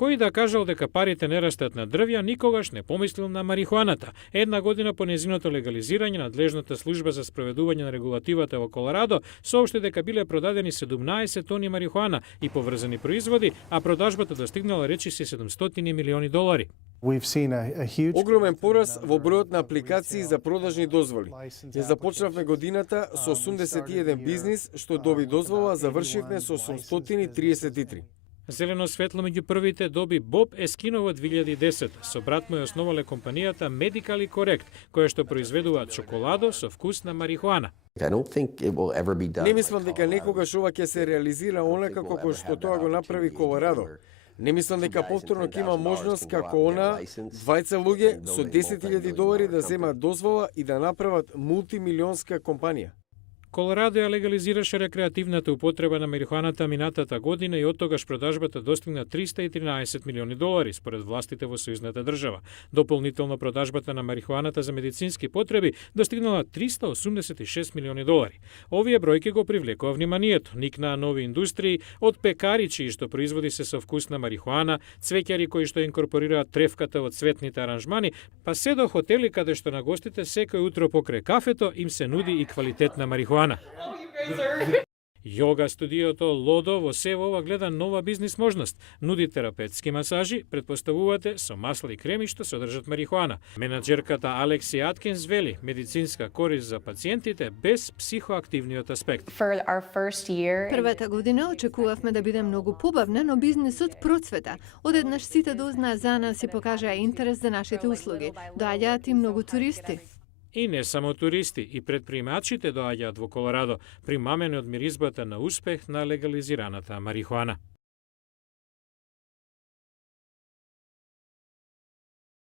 Кој да кажал дека парите не растат на дрвја, никогаш не помислил на марихуаната. Една година по незиното легализирање, надлежната служба за спроведување на регулативата во Колорадо соопшти дека биле продадени 17 тони марихуана и поврзани производи, а продажбата достигнала речиси $700 милиони. Огромен пораст во бројот на апликации за продажни дозволи. Ја започнавме годината со 81 бизнис што доби дозвола, завршивме со 833. Зелено светло меѓу првите доби Боб Ескино во 2010. Со брат му ја основале компанијата Medically Correct, која што произведува чоколадо со вкус на марихуана. Не мислам дека некогаш ова ќе се реализира онака како што тоа го направи Колорадо. Не мислам дека повторно ќе има можност како она двајца луѓе со $10,000 да земат дозвола и да направат мултимилионска компанија. Колорадо ја легализираше рекреативната употреба на марихуаната минатата година и оттогаш продажбата достигна $313 милиони според властите во сојузната држава. Дополнително продажбата на марихуаната за медицински потреби достигнала $386 милиони. Овие бројки го привлекува вниманието. Никнаа нови индустрии, од пекари чии што производи се со вкус на марихуана, цвеќари кои што инкорпорираат тревката во цветните аранжмани, па се до хотели каде што на гостите секој утро покрај кафето им се нуди и квалитетна марихуана. Йога студиото Лодо во се ова гледа нова бизнис можност. Нуди терапевтски масажи, предпоставувате со масла и креми што содржат марихуана. Менаџерката Алекси Аткинс вели медицинска корист за пациентите без психоактивниот аспект. Првата година очекувавме да биде многу побавна, но бизнисот процвета. Одеднаш сите дознаа за нас и покажаа интерес за нашите услуги. Доаѓаат и многу туристи. И не само туристи, и предприемачите доаѓаат во Колорадо, примамени од миризбата на успех на легализираната марихуана.